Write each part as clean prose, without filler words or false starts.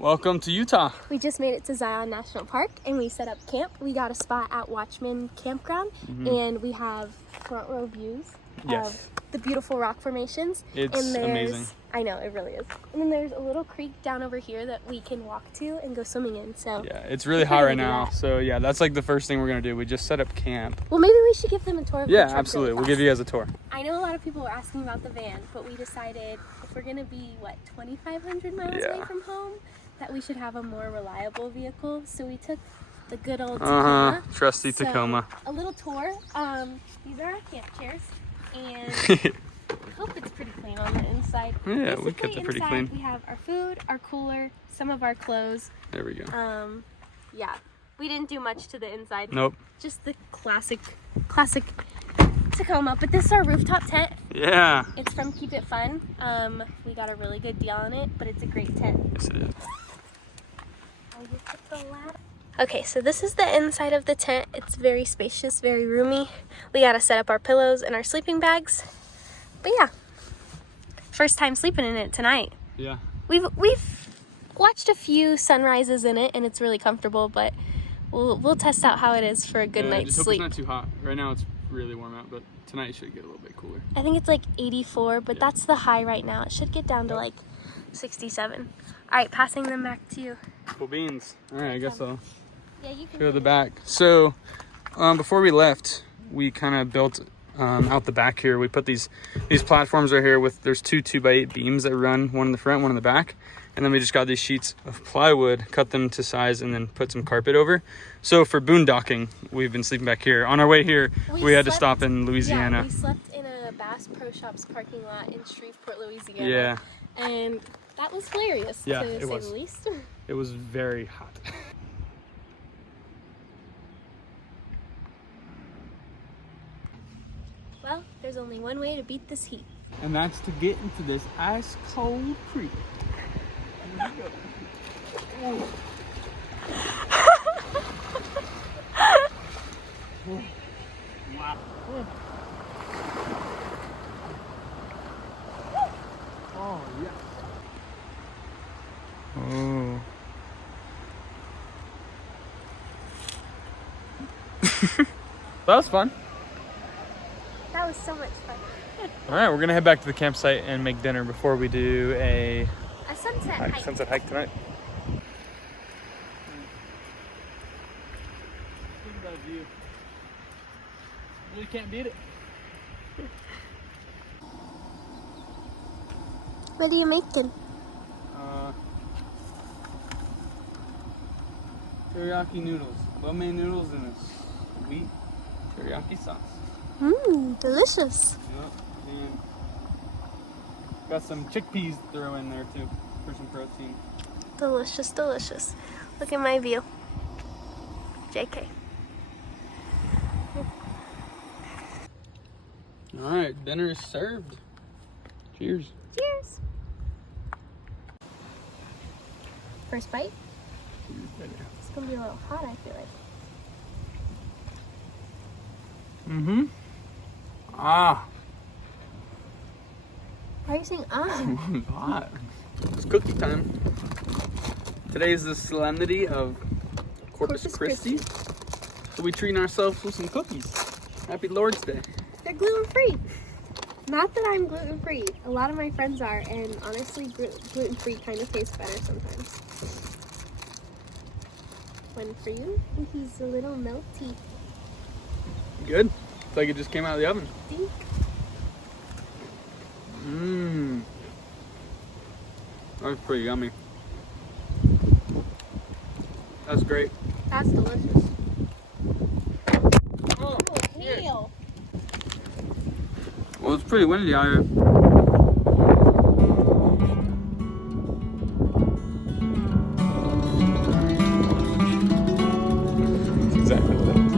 Welcome to Utah. We just made it to Zion National Park and we set up camp. We got a spot at Watchman Campground and we have front row views of the beautiful rock formations. It's amazing. I know, it really is. And then there's a little creek down over here that we can walk to and go swimming in. So yeah, it's really hot right now. So yeah, that's like the first thing we're gonna do. We just set up camp. Well, maybe we should give them a tour of the trip absolutely. really We'll give you guys a tour. I know a lot of people were asking about the van, but we decided if we're gonna be, 2,500 miles away from home, that we should have a more reliable vehicle. So we took the good old Tacoma. Trusty Tacoma. A little tour. These are our camp chairs, and I hope it's pretty clean on the inside. Yeah, we kept it pretty clean. We have our food, our cooler, some of our clothes. There we go. Yeah, we didn't do much to the inside. Nope. Just the classic Tacoma. But this is our rooftop tent. Yeah. It's from Keep It Fun. We got a really good deal on it, but it's a great tent. Yes, it is. Okay, so this is the inside of the tent. It's very spacious, very roomy. We gotta set up our pillows and our sleeping bags. But yeah, first time sleeping in it tonight. Yeah. We've watched a few sunrises in it, and it's really comfortable. But we'll test out how it is for a good night's just sleep. Hope it's not too hot. Right now it's really warm out, but tonight it should get a little bit cooler. I think it's like 84, but that's the high right now. It should get down to like 67. All right, passing them back to you. Cool beans. All right, I guess I'll you can go to the back. So before we left, we kind of built out the back here. We put these platforms right here there's two 2x8 beams that run, one in the front, one in the back. And then we just got these sheets of plywood, cut them to size, and then put some carpet over. So for boondocking, we've been sleeping back here. On our way here, we had to stop in Louisiana. Yeah, we slept in a Bass Pro Shops parking lot in Shreveport, Louisiana. Yeah. And that was hilarious, to say the least. It was very hot. Well, there's only one way to beat this heat. And that's to get into this ice cold creek. Wow. Oh, yeah. Oh. That was fun. That was so much fun. All right, we're gonna head back to the campsite and make dinner before we do a sunset hike tonight. Really can't beat it. What are you making? Teriyaki noodles. Lo-mein noodles in a sweet teriyaki sauce. Mmm, delicious. Yep. And got some chickpeas to throw in there too for some protein. Delicious, delicious. Look at my view. JK. All right, dinner is served. Cheers. Cheers. First bite? It's gonna be a little hot, I feel like. Mm-hmm. Ah. Why are you saying Hot. It's cookie time. Today is the solemnity of Corpus Christi. So we treating ourselves with some cookies. Happy Lord's Day. They're gluten-free. Not that I'm gluten-free. A lot of my friends are, and honestly, gluten-free kind of tastes better sometimes. One for you. He's a little melty. Good. It's like it just came out of the oven. Dink. Mmm. That was pretty yummy. That's great. That's delicious. Oh, hail. Well, it's pretty windy out here. That's exactly what it is.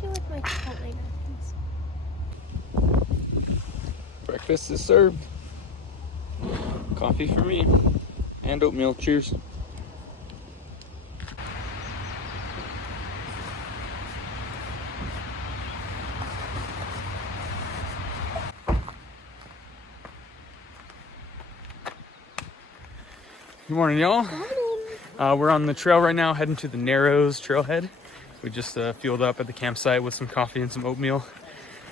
do with my Chipotle napkins? Breakfast is served. Coffee for me. And oatmeal. Cheers. Good morning, y'all. We're on the trail right now, heading to the Narrows trailhead. We just fueled up at the campsite with some coffee and some oatmeal.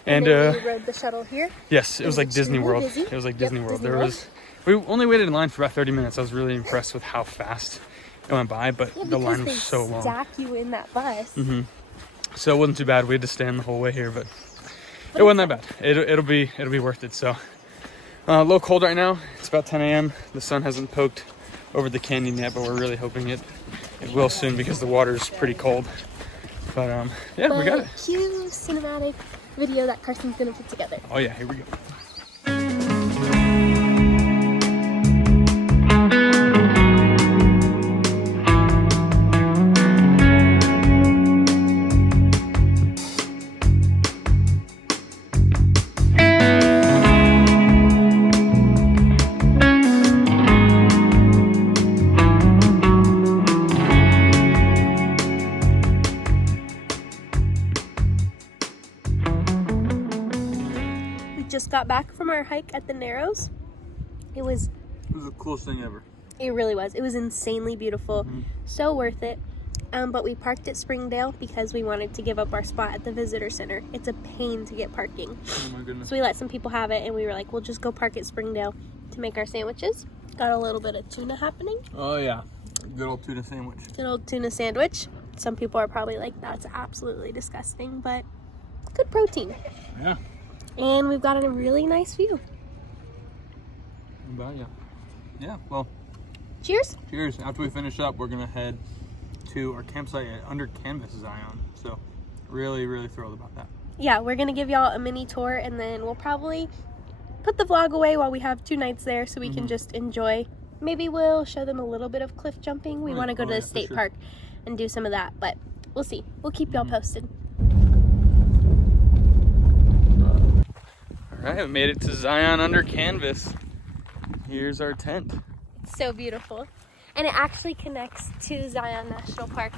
And then we rode the shuttle here. Yes, it was like Disney World. Busy. It was like Disney World. Disney World. We only waited in line for about 30 minutes. I was really impressed with how fast it went by, but the line was so long. Stack you in that bus. So it wasn't too bad. We had to stand the whole way here, but it wasn't that bad. It'll be worth it. So a little cold right now. It's about 10 a.m. The sun hasn't poked over the canyon yet, but we're really hoping it will soon because the water's pretty cold. But yeah, we got it. Cue cinematic video that Carson's gonna put together. Oh yeah, here we go. Just got back from our hike at the Narrows. It was the coolest thing ever. It really was. It was insanely beautiful. So worth it. But we parked at Springdale because we wanted to give up our spot at the visitor center. It's a pain to get parking. Oh my goodness. So we let some people have it and we were like, we'll just go park at Springdale to make our sandwiches. Got a little bit of tuna happening. Oh yeah. Good old tuna sandwich. Good old tuna sandwich. Some people are probably like, that's absolutely disgusting, but good protein. Yeah. And we've got a really nice view. About, yeah. Yeah, well. Cheers. Cheers. After we finish up, we're going to head to our campsite at UnderCanvas Zion. So, really, really thrilled about that. Yeah, we're going to give y'all a mini tour, and then we'll probably put the vlog away while we have 2 nights there so we can just enjoy. Maybe we'll show them a little bit of cliff jumping. We want to go to the state park and do some of that, but we'll see. We'll keep y'all posted. All right, we made it to Zion UnderCanvas. Here's our tent. It's so beautiful. And it actually connects to Zion National Park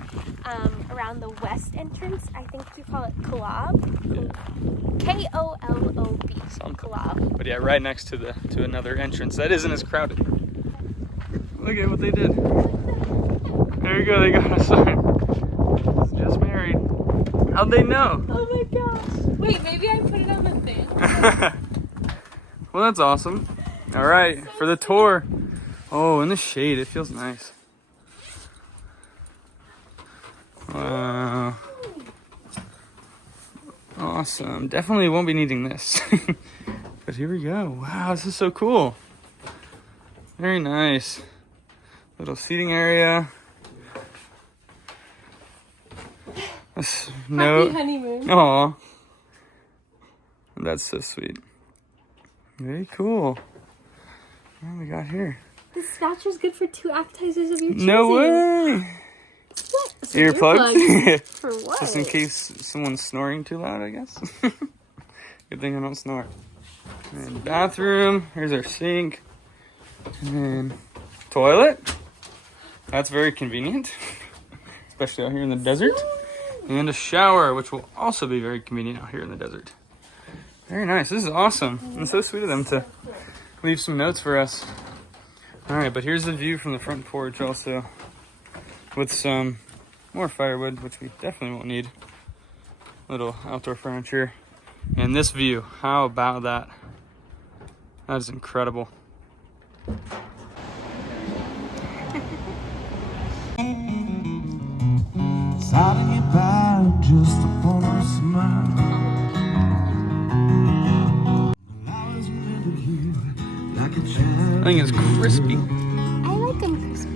around the west entrance. I think you call it Kolob. K-O-L-O-B. Kolob. But yeah, right next to another entrance that isn't as crowded. Look at what they did. There you go, they got a sign. It's just married. How'd they know? Oh my gosh. Wait, maybe I put it on the thing. Well, that's awesome. All right, for the tour. Oh, in the shade, it feels nice. Wow. Awesome. Definitely won't be needing this. But here we go. Wow, this is so cool. Very nice. Little seating area. Happy honeymoon. Aw. That's so sweet. Very cool. What do we got here? This voucher's good for 2 appetizers of your choosing. No way! What? Earplugs? For what? Just in case someone's snoring too loud, I guess. Good thing I don't snore. And bathroom. Here's our sink. And then toilet. That's very convenient. Especially out here in the desert. And a shower, which will also be very convenient out here in the desert. Very nice. This is awesome. And so sweet of them to leave some notes for us. All right, but here's the view from the front porch also, with some more firewood, which we definitely won't need. Little outdoor furniture. And this view, how about that? That is incredible. Just upon a smile. I think it's crispy. I like them crispy.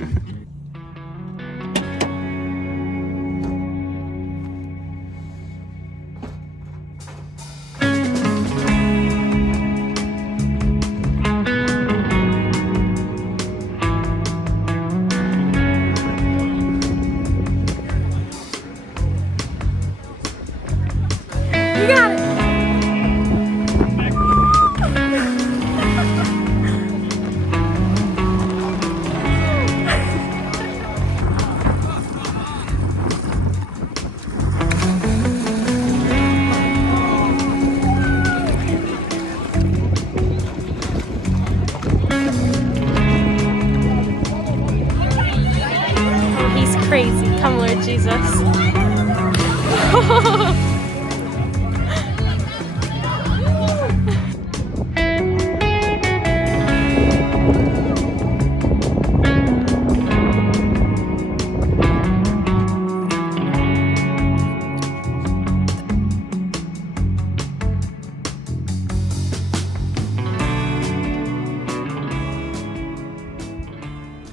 Jesus.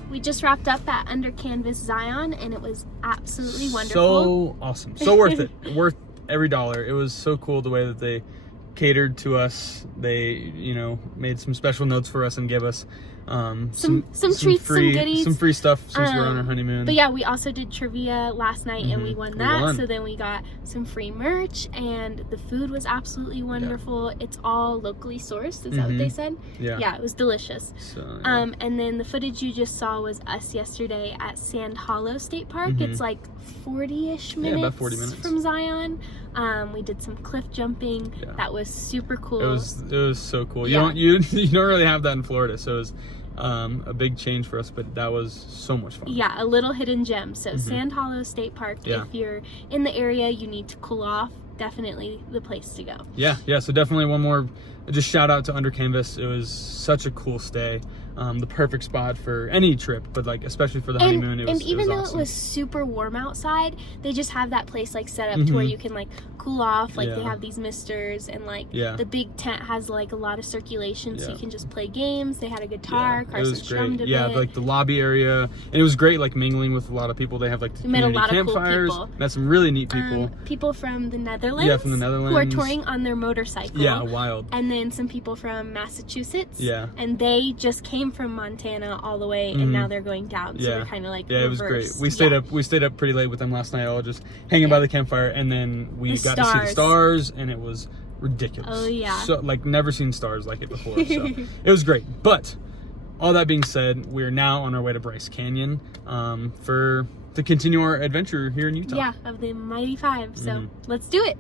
We just wrapped up at UnderCanvas Zion, and it was absolutely wonderful. So awesome. So worth it. Worth every dollar. It was so cool the way that they catered to us. They, you know, made some special notes for us and gave us some treats, free, some goodies. some free stuff since we're on our honeymoon. But yeah, we also did trivia last night, and we won that. won. So then we got some free merch, and the food was absolutely wonderful. It's all locally sourced. Is that what they said? Yeah. It was delicious. So, yeah. And then the footage you just saw was us yesterday at Sand Hollow State Park. It's like 40-ish minutes, about 40 minutes from Zion. We did some cliff jumping. Yeah. That was super cool. It was so cool. Yeah. You don't really have that in Florida, so it was a big change for us, but that was so much fun. Yeah, a little hidden gem. So Sand Hollow State Park, if you're in the area, you need to cool off, definitely the place to go. Yeah, so definitely one more just shout out to UnderCanvas. It was such a cool stay. The perfect spot for any trip, but like especially for the honeymoon. And even though awesome. it was super warm outside, they just have that place like set up to where you can like cool off. Like they have these misters, and like the big tent has like a lot of circulation, so you can just play games. They had a guitar. Carson strummed a bit. Like the lobby area, and it was great. Like mingling with a lot of people. They have like we met a lot campfires. of cool people. Met some really neat people. People from the Netherlands. Yeah, from the Netherlands. Who are touring on their motorcycle. Yeah, wild. And then some people from Massachusetts. Yeah. And they just came from Montana all the way, and now they're going down. So they're kind of like it was great. We stayed up pretty late with them last night, all just hanging by the campfire, and then we got to see the stars, and it was ridiculous. Oh yeah. So like never seen stars like it before. So it was great. But all that being said, we're now on our way to Bryce Canyon to continue our adventure here in Utah. Yeah, of the Mighty Five. So let's do it.